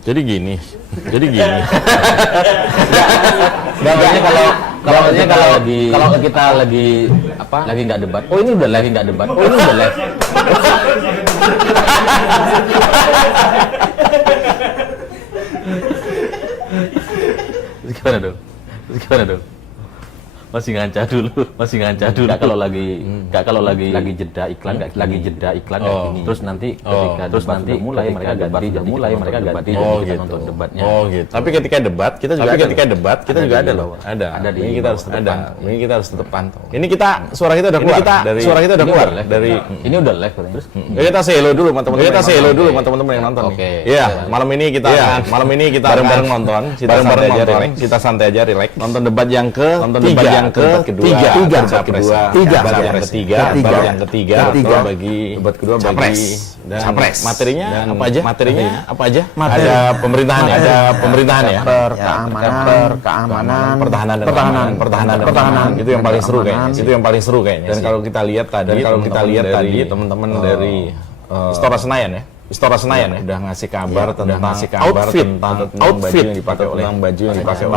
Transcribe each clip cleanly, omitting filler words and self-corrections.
Jadi gini. Maksudnya kalau kita lagi nggak debat. Oh ini udah debat. Oh ini udah live. Gimana dong? Masih ngaca dulu. Nggak kalau lagi jeda iklan kayak gini. Terus nanti mulai mereka ganti gitu. nonton debatnya. Oh gitu. Tapi ketika debat kita juga ada loh. Ada. Ini kita harus tetap pantau. Ini suara kita udah keluar dari ini udah live katanya. Terus kita say hello dulu sama teman-teman yang nonton. Oke. Iya, malam ini kita bareng-bareng nonton. Kita santai aja, relax. Nonton debat yang ketiga, debat kedua bagi capres. Materinya apa aja? Ada pemerintahan ya. Keamanan, pertahanan. Itu yang paling seru kayaknya. Dan kalau kita lihat tadi teman-teman dari Istora Senayan ya. Udah ngasih kabar tentang outfit yang dipakai oleh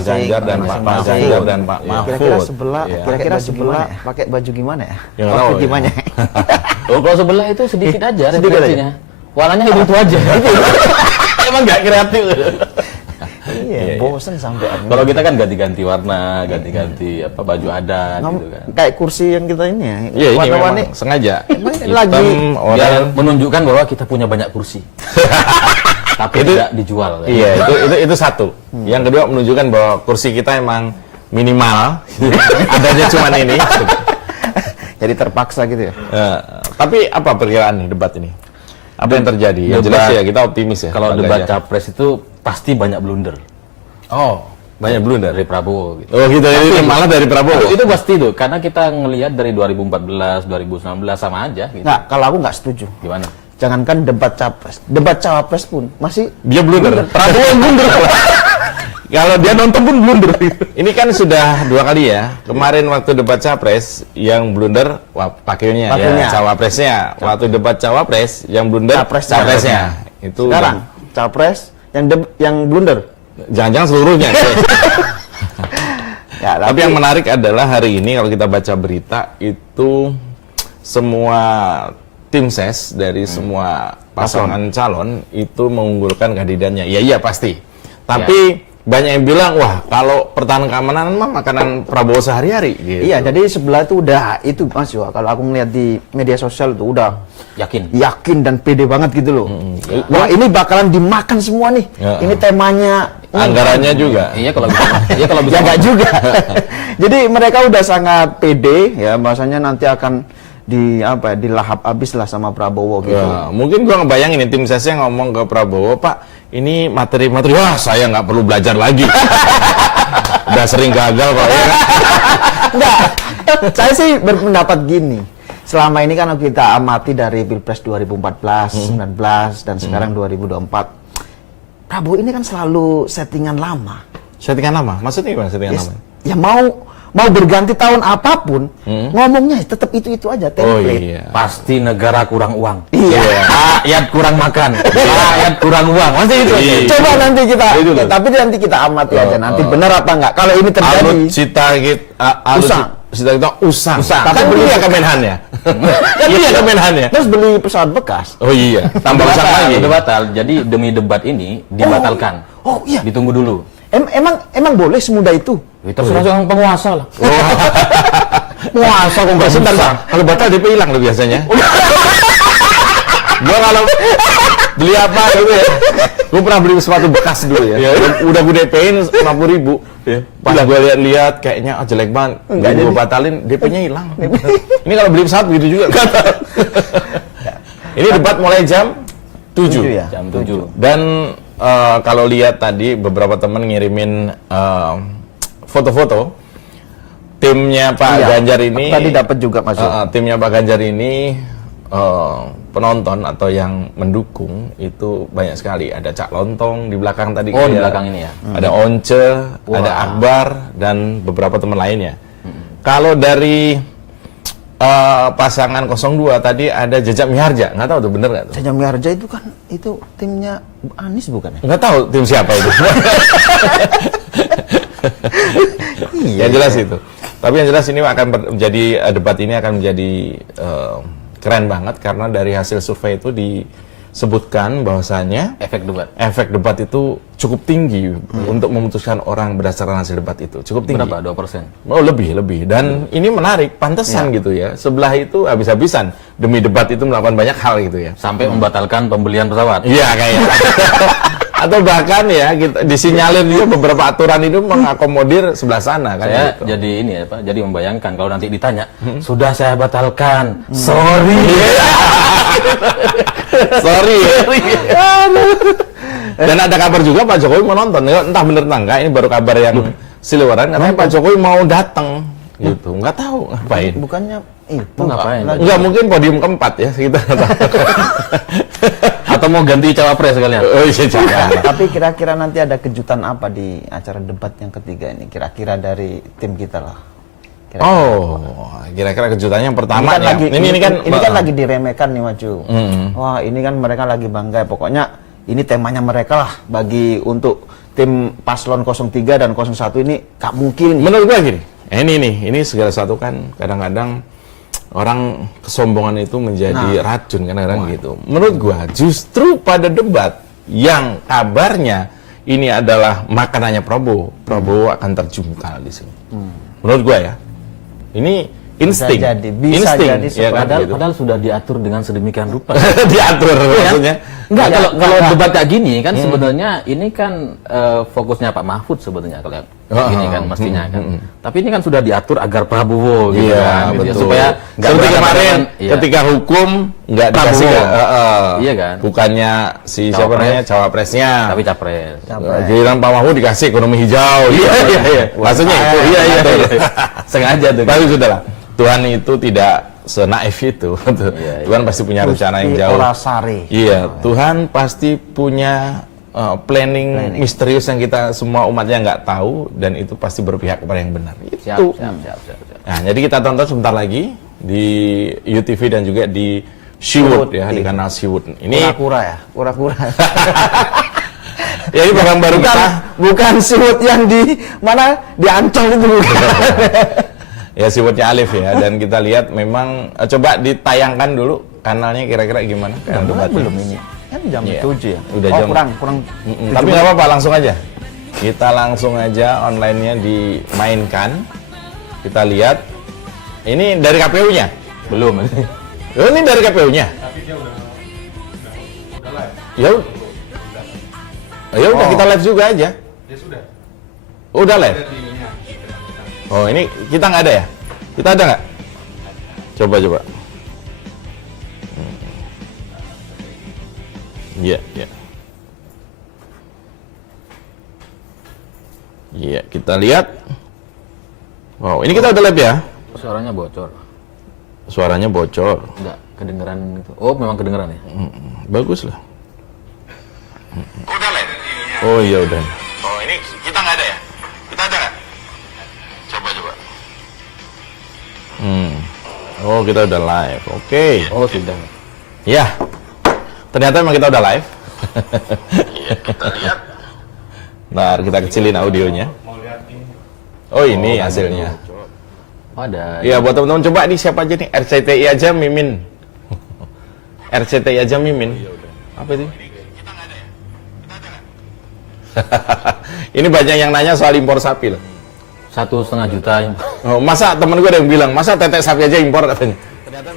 Ganjar dan Pak Mahfud. Kira-kira sebelah pakai baju gimana ya? Outfit gimana? kalau sebelah itu sedikit aja referensinya. Warnanya itu aja. Emang nggak kreatif. Iya, bosan sampai. Kalau kita kan ganti-ganti warna, ganti baju adat gitu kan. Kayak kursi yang kita ini ya. Iya, ini memang sengaja. Lagi biar menunjukkan bahwa kita punya banyak kursi. Tapi tidak dijual. Kan? Iya, itu satu. Yang kedua menunjukkan bahwa kursi kita emang minimal. Adanya cuma ini. Jadi terpaksa gitu ya. Tapi apa perkiraan nih debat ini? Apa yang terjadi? Yang jelas ya kita optimis ya. Kalau debat capres itu pasti banyak blunder. Oh, banyak blunder dari Prabowo gitu. Oh gitu, tapi, malah dari Prabowo. Itu pasti tuh, karena kita ngelihat dari 2014, 2019 sama aja gitu. Nggak, kalau aku nggak setuju. Gimana? Jangankan debat cawapres pun masih dia blunder. Prabowo yang blunder. Kalau dia nonton pun blunder. Ini kan sudah 2 kali ya. Kemarin waktu debat capres yang blunder pakainya ya, cawapresnya. Waktu debat cawapres yang blunder capresnya. Itu sekarang capres yang blunder. Jangan-jangan seluruhnya. Ya, tapi yang menarik adalah hari ini kalau kita baca berita itu semua tim ses dari semua pasangan calon itu mengunggulkan kandidatnya. Iya pasti. Tapi banyak yang bilang, wah kalau pertahanan keamanan mah makanan Prabowo sehari-hari. Gitu. Iya, jadi sebelah itu udah itu Mas Yo. Kalau aku ngeliat di media sosial itu udah yakin dan pede banget gitu loh. Wah ini bakalan dimakan semua nih. Ini temanya. Anggarannya juga. Iya kalau bisa. Ya nggak juga. Jadi mereka udah sangat pede ya, bahasanya nanti akan dilahap habis lah sama Prabowo gitu. Ya, mungkin gua ngebayangin tim sesnya ngomong ke Prabowo, Pak, ini materi-materi, wah saya nggak perlu belajar lagi. Udah sering gagal kok. Ya. Enggak, saya sih berpendapat gini. Selama ini kan kita amati dari Pilpres 2014, 19 dan sekarang 2024. Prabowo ini kan selalu settingan lama. Settingan lama? Maksudnya gimana settingan lama? Ya mau berganti tahun apapun, ngomongnya tetap itu aja template. Oh, iya. Pasti negara kurang uang. Iya. Rakyat kurang makan. Rakyat kurang uang. Masih itu. Iya. Coba nanti tapi nanti kita amati aja nanti benar apa enggak. Kalau ini terjadi. Usang. Tapi beli ya Kemenhan ya. Terus beli pesawat bekas. Oh iya. Tambah usang lagi. Udah batal. Jadi demi debat ini dibatalkan. Oh iya. Ditunggu dulu. Emang boleh semudah itu? Terserah orang penguasa lah. Penguasa kok nggak sebentar. Kalau batal DP hilang loh biasanya. Gua kalau beli apa gitu ya. Gua pernah beli sepatu bekas dulu ya. Udah gue DP-in 50.000. Pas gue lihat kayaknya jelek banget. Enggak gue batalin, DP-nya hilang. Ini kalau beli pesawat begitu juga. Ini debat mulai jam 7 ya. Jam 7. Dan kalau lihat tadi beberapa teman ngirimin foto-foto timnya Pak Ganjar ini. Tadi dapat juga masuk. Timnya Pak Ganjar ini penonton atau yang mendukung itu banyak sekali. Ada Cak Lontong di belakang tadi. Di belakang ini ya. Ada Once, ada Akbar dan beberapa teman lainnya. Kalau dari pasangan 02 tadi ada Jaja Miharja, nggak tahu tuh bener nggak tuh? Jaja Miharja itu kan itu timnya Anies bukan ya? Nggak tahu tim siapa itu. Yang jelas itu. Tapi yang jelas ini akan menjadi debat ini akan menjadi keren banget karena dari hasil survei itu disebutkan bahwasanya efek debat itu cukup tinggi untuk memutuskan orang berdasarkan hasil debat itu. Cukup tinggi. Berapa? 2%? Oh, lebih. Dan ini menarik, pantesan gitu ya. Sebelah itu habis-habisan demi debat itu melakukan banyak hal gitu ya. Sampai membatalkan pembelian pesawat. Iya kayaknya. Atau bahkan ya kita disinyalir juga beberapa aturan itu mengakomodir sebelah sana kan. Saya gitu. jadi ini ya Pak, jadi membayangkan kalau nanti ditanya, sudah saya batalkan. Sorry. Sorry. Dan ada kabar juga Pak Jokowi mau nonton. Entah bener entah enggak, ini baru kabar yang seliweran katanya Pak Jokowi mau datang gitu. Enggak tahu ngapain. Bukannya itu Ngapain? Enggak mungkin podium keempat ya kita nggak tahu. Atau mau ganti cawapres sekalian. Oh iya jangan. Tapi kira-kira nanti ada kejutan apa di acara debat yang ketiga ini? Kira-kira dari tim kita lah. Kira-kira. Oh, kira-kira kejutannya yang pertama ini kan ya. lagi, ini kan lagi diremehkan nih Maju. Wah ini kan mereka lagi bangga. Pokoknya ini temanya mereka lah bagi untuk tim paslon 03 dan 01 ini gak mungkin. Menurut gue gini, ini segala sesuatu kan kadang-kadang orang kesombongan itu menjadi racun kadang-kadang gitu. Menurut gua justru pada debat yang kabarnya ini adalah makanannya Prabowo akan terjungkal di sini. Menurut gua ya. Ini insting. Bisa jadi ya kan, Padahal sudah diatur dengan sedemikian rupa. Diatur maksudnya. Enggak, kalau debat kayak gini kan sebenarnya ini kan fokusnya Pak Mahfud sebetulnya kalau yang gini kan mestinya kan. Tapi ini kan sudah diatur agar Prabowo gitu kan. Betul. Supaya seperti kemarin ketika hukum nggak dikasih iya kan. Bukannya si siapa namanya cawapresnya. Tapi capres. Giliran Pak Mahfud dikasih ekonomi hijau. Iya. Maksudnya itu. Iya. Sengaja tuh. Tapi sudahlah. Tuhan itu tidak senaif itu. Tuhan pasti punya rencana yang jauh. Iya, Tuhan pasti punya planning misterius yang kita semua umatnya nggak tahu dan itu pasti berpihak kepada yang benar. Itu. Siap. Nah, jadi kita tonton sebentar lagi di UTV dan juga di Seawood ya, di kanal Seawood. Ini Kura-kura. Ya ini program baru kita. Bukan Seawood yang di mana di Ancol itu bukan. Ya Seawoodnya Alif ya, dan kita lihat memang coba ditayangkan dulu kanalnya kira-kira gimana. Belum ini. Kan jam 7 ya. Udah jam. Kurang. Tapi nggak apa-apa, langsung aja. Kita langsung aja online-nya dimainkan. Kita lihat. Ini dari KPU-nya? Belum. Oh, ini dari KPU-nya? Tapi dia udah live. Ya udah kita live juga aja. Dia sudah. Udah live. Ada di ininya. Oh, ini kita nggak ada ya? Kita ada nggak? Coba. Iya. Iya, kita lihat. Wow, ini kita udah live ya? Suaranya bocor. Suaranya bocor. Enggak kedengeran gitu. Oh, memang kedengeran ya? Bagus lah. Udah live. Oh iya udah. Oh ini kita nggak ada ya? Kita ada nggak? Coba. Oh kita udah live. Oke. Oh, sudah. Ya. Ternyata memang kita udah live. Iya kita lihat. Ntar kita kecilin audionya. Mau lihat ini. Oh ini hasilnya. Oh, ada. Iya buat teman-teman coba nih siapa aja nih RCTI aja Mimin. RCTI aja Mimin. Apa itu? Ini banyak yang nanya soal impor sapi loh. 1,5 juta. Oh, masa temen gue ada yang bilang, masa tetek sapi aja impor katanya?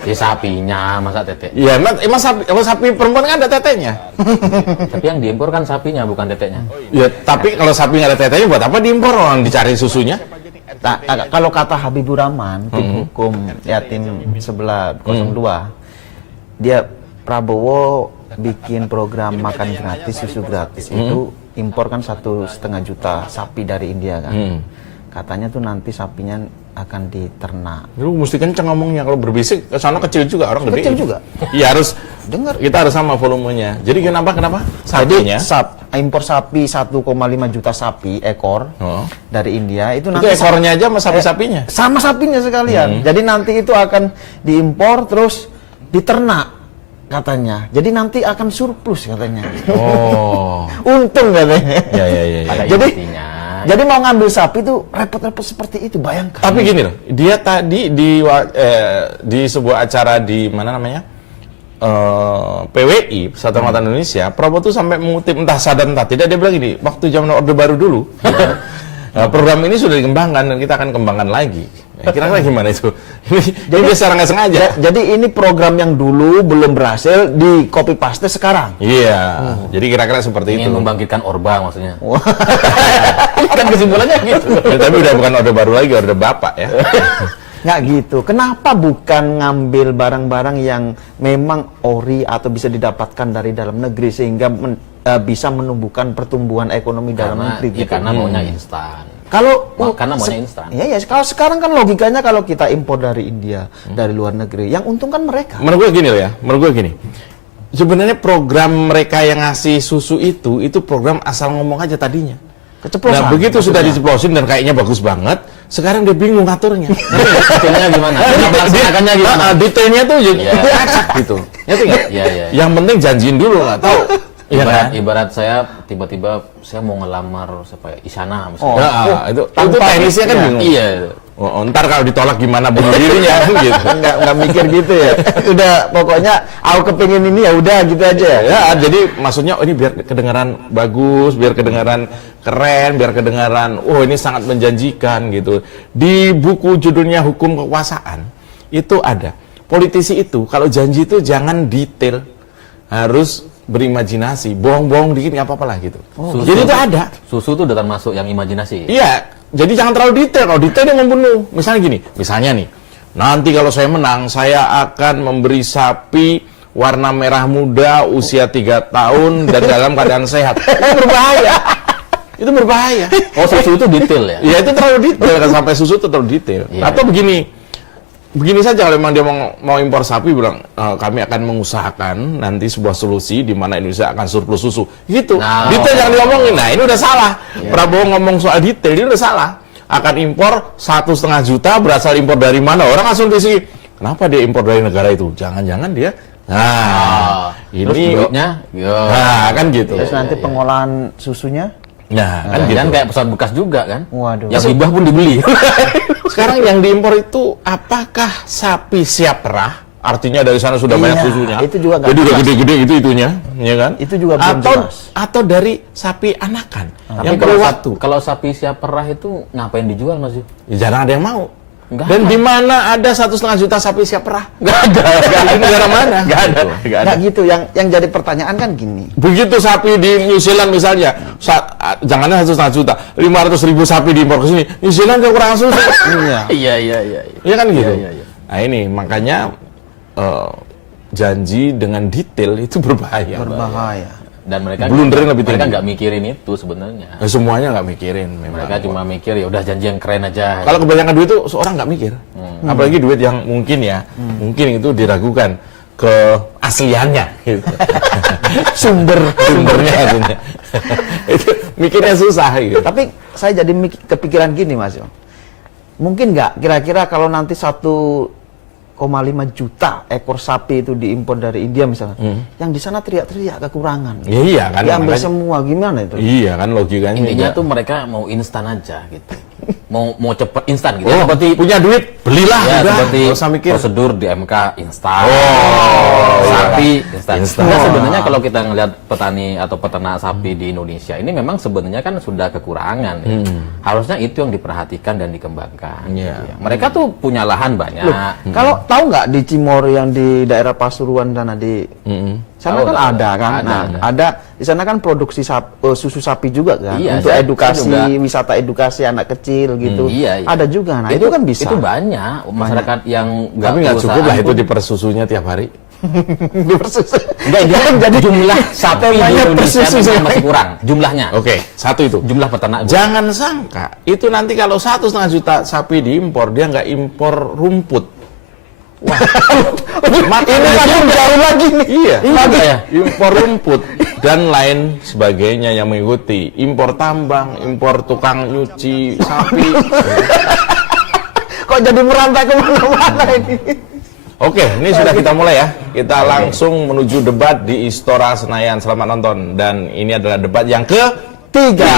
Ya sapinya, masa tetek. Iya, emang sapi perempuan kan ada teteknya. Tapi yang diimpor kan sapinya, bukan teteknya. Ya, tapi kalau sapi nggak ada teteknya buat apa diimpor? Orang dicari susunya. Kalau kata Habibur Rahman, tim hukum ya tim sebelah 02, dia Prabowo bikin program makan gratis, susu gratis itu impor kan 1,5 juta sapi dari India kan. Katanya tuh nanti sapinya akan diternak. Lu mesti kenceng ngomongnya, kalau berbisik ke sana kecil juga orang gede. Kecil juga. Iya harus Dengar. Kita harus sama volumenya. Jadi kenapa? Jadi Sapinya. impor sapi 1,5 juta sapi ekor dari India itu Itu nanti ekornya aja sama sapi-sapinya. sama sapinya sekalian. Jadi nanti itu akan diimpor terus diternak katanya. Jadi nanti akan surplus katanya. Oh. Untung katanya. Ya. Pada Jadi intinya. Jadi mau ngambil sapi itu repot-repot seperti itu, bayangkan. Tapi gini loh, dia tadi di sebuah acara di mana namanya? PWI, Persatuan Wanita Indonesia, Prabowo tuh sampai mengutip entah sadar entah tidak, dia bilang gini, waktu zaman Orde Baru dulu, program ini sudah dikembangkan dan kita akan kembangkan lagi. Kira-kira gimana itu? Jadi dia secara nggak sengaja. Jadi ini program yang dulu belum berhasil di copy paste sekarang. Iya, jadi kira-kira seperti Ingin itu. membangkitkan Orba maksudnya. Kan kesimpulannya gitu. Ya, tapi udah bukan Orde Baru lagi, Orde Bapak ya. Nggak gitu. Kenapa bukan ngambil barang-barang yang memang ori atau bisa didapatkan dari dalam negeri sehingga bisa menumbuhkan pertumbuhan ekonomi dalam negeri? Ya Gitu. karena maunya instan. Kalau Karena maunya instan. Iya, kalau sekarang kan logikanya kalau kita impor dari India, dari luar negeri, yang untung kan mereka. Menurut gue gini loh ya, menurut gue gini. Sebenarnya program mereka yang ngasih susu itu program asal ngomong aja tadinya. Keceplosan. Nah, begitu sudah maksudnya. diceplosin dan kayaknya bagus banget, sekarang dia bingung ngaturnya. Detailnya gimana? Melaksanakannya gimana? Detailnya tuh jadi Iya. acak gitu. Ngerti nggak? Iya. Yang penting janjiin dulu, nggak tahu. Iya kan? Ibarat saya tiba-tiba saya mau ngelamar siapa ya? Isyana misalnya. Nah, itu teknisnya kan bingung. Iya. Oh, ntar kalau ditolak gimana bunuh dirinya kan gitu. nggak mikir gitu ya. Udah pokoknya aku kepingin ini ya udah gitu aja ya. Ya, jadi maksudnya ini biar kedengaran bagus, biar kedengaran keren, biar kedengaran ini sangat menjanjikan gitu. Di buku judulnya Hukum Kekuasaan itu ada. Politisi itu kalau janji itu jangan detail, harus berimajinasi, bohong-bohong dikit nggak apa-apa lah gitu. Jadi itu ada. Susu itu udah termasuk yang imajinasi. Iya, jadi jangan terlalu detail. Kalau detail dia membunuh. Misalnya gini, misalnya nih, nanti kalau saya menang, saya akan memberi sapi warna merah muda, usia 3 tahun, dan dalam keadaan sehat. Itu berbahaya. Itu berbahaya. Oh, susu itu detail ya? Ya itu terlalu detail, kan sampai susu itu terlalu detail. Iya. Atau begini saja kalau memang dia mau impor sapi, bilang kami akan mengusahakan nanti sebuah solusi di mana Indonesia akan surplus susu. Gitu. Nah, Detail jangan diomongin. Nah ini udah salah. Prabowo ngomong soal detail, ini udah salah. Akan impor 1,5 juta, berasal impor dari mana? Orang langsung disini. Kenapa dia impor dari negara itu? Jangan-jangan dia. Nah, Terus ini. duitnya? Nah, kan gitu. Terus nanti pengolahan susunya? Nah, kan gitu. Kan kayak pesawat bekas juga kan? Waduh. Yang hibah pun dibeli. Sekarang yang diimpor itu apakah sapi siap perah? Artinya dari sana sudah Iya, banyak susunya. itu juga nggak jadi udah jelas. gede-gede gitu itunya, ya kan? Itu juga belum jelas. Atau dari sapi anakan Tapi yang kalau perlu waktu. kalau sapi siap perah itu ngapain dijual Mas Yu? Ya, jarang ada yang mau. Nggak Dan ada. di mana ada 1,5 juta sapi siap perah? Nggak ada. Di negara mana? Nggak ada. Gitu. Nggak ada. Nggak gitu. Yang jadi pertanyaan kan gini. Begitu sapi di New Zealand misalnya, jangannya 1,5 juta, 500.000 sapi diimpor ke sini, New Zealand kekurangan susu. Iya. Iya. Iya kan gitu. Iya. Nah ini makanya janji dengan detail itu berbahaya. Berbahaya. Dan mereka Blundernya lebih mereka tinggi. nggak mikirin itu sebenarnya. Nah, semuanya nggak mikirin memang. Mereka cuma mikir ya udah janji yang keren aja. Kalau kebanyakan duit itu seorang nggak mikir. Apalagi duit yang mungkin mungkin itu diragukan keasliannya gitu. Sumbernya maksudnya. Itu mikirnya susah gitu. Tapi saya jadi kepikiran gini Mas Yo. Mungkin nggak kira-kira kalau nanti 1,5 juta ekor sapi itu diimpor dari India misalnya, yang di sana teriak-teriak kekurangan. Ya, iya kan. Diambil makanya- semua gimana itu? Iya kan logikanya. Intinya juga. tuh mereka mau instan aja gitu. mau cepet instan gitu. Oh, Seperti punya duit belilah ya, udah. seperti Nggak usah mikir. prosedur di MK instan. Oh, sapi instan. Instan. Enggak, sebenarnya kalau kita ngelihat petani atau peternak sapi di Indonesia ini memang sebenarnya kan sudah kekurangan. Ya. Harusnya itu yang diperhatikan dan dikembangkan. Iya. Gitu ya. Mereka tuh punya lahan banyak. Kalau tahu nggak di Cimory yang di daerah Pasuruan sana di sana Tahu, kan tahu. ada kan? Ada di sana kan produksi susu sapi juga kan Iya, untuk saya edukasi, juga. wisata edukasi anak kecil gitu. Iya. Ada juga. Nah, itu kan bisa. Itu banyak masyarakat yang Tapi nggak cukup lah perusahaan itu pun- di persusunya tiap hari. Enggak, dia jadi jumlah sapi di Temanya Indonesia persusu memang semua. masih kurang jumlahnya. Oke, satu itu. Jumlah peternak. Jangan sangka itu nanti kalau 1,5 juta sapi diimpor, dia nggak impor rumput. Ini makin jauh lagi nih. Iya, Iya ya. impor rumput dan lain sebagainya yang mengikuti. Impor tambang, impor tukang nyuci sapi. Kok jadi merantai kemana-mana ini? Oke, ini sudah kita mulai ya. Kita langsung menuju debat di Istora Senayan. Selamat nonton. Dan ini adalah debat yang ketiga.